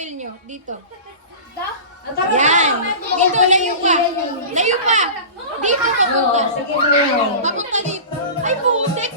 papel nyo. Dito. Yan. Yan. Dito, layo pa. Layo pa. Dito papunta. Sige na. Papunta dito. Ay, putik.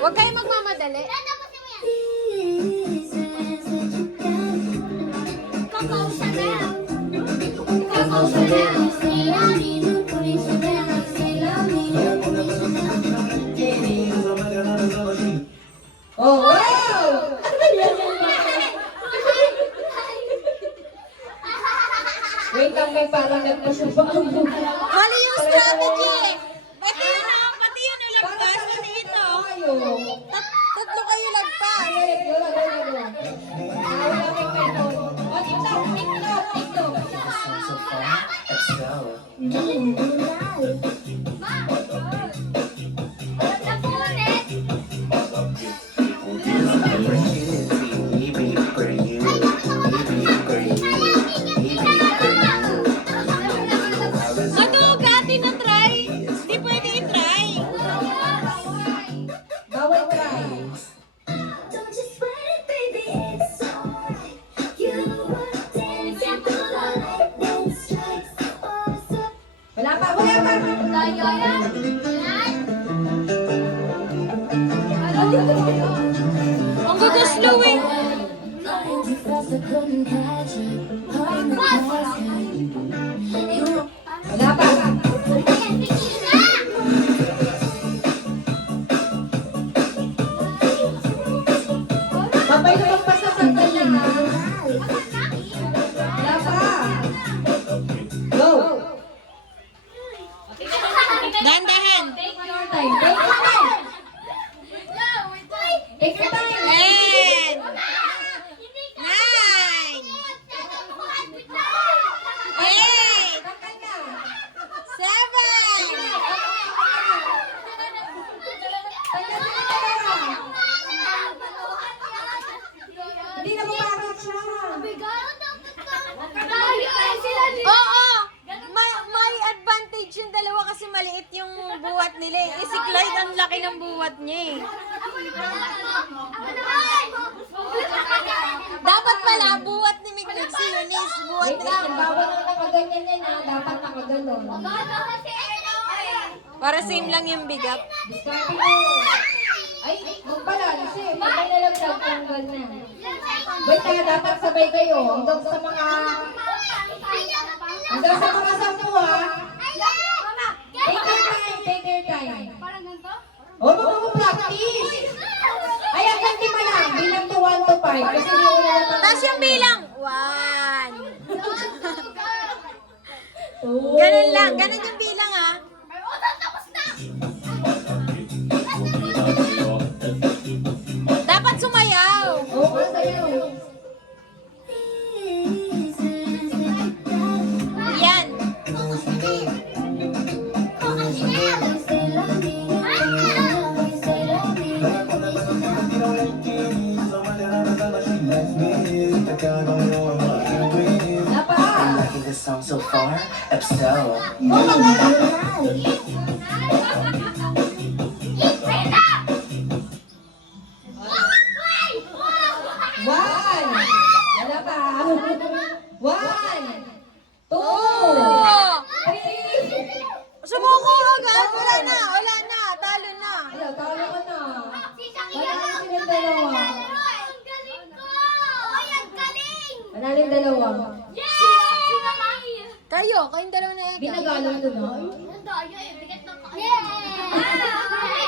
Huwag kayo magmamadali. Oh, wow! Wait lang, may parang nagpasubang. Mali yung strategy. Pati yun ah. Pati yun ang lagpas. Pati ito. Tatlo kayo lagpas. Ano, gati na try. Hindi pwede i-try. Bawal try. Wala pa, wala pa. Ang gaguslo eh. Wala pa. Babay na magpasa sa kanya. Wala pa. Go. Dahan-dahan. Take your time. Take your time. Take your time. 10, 9, 8, 7. Hindi na mapagod siya. Oo! May advantage yung dalawa kasi maliit yung buwat nila eh. Si Clyde ang laki ng buwat niya eh. Dapat pala, buwat ni Miglig si Eunice. Buwat Wait ni lang, bawal na nakaganyan yan ha. Dapat nakaganon. Para same lang yung bigat. Discarte mo. Ay, huwag pala. Kasi, patay na lang siya. Tanggal na. Wait nga, dapat sabay kayo. Hanggang sa mga 10 ha. Take your time, take your time. Oh, mag-practice. Ay, hanggang 5 lang. Bilang to 1 to 5. Kasi hindi ko na lang. Tapos yung bilang. 1. Ganun lang. Ganun yung bilang ah. Dapat sumayaw. Oo, sa'yo. Yan. Liking this song so far, Epsel. One. Wala pa. 1, 2, Oh! 3. Sumuko agad. Wala na. Wala na. Talo na. Hello, talo ka na. Panalo silang dalawa. Panalo yung dalawa. Kayo. Kayong dalawa na agad. Binagalan ko na. Yeah!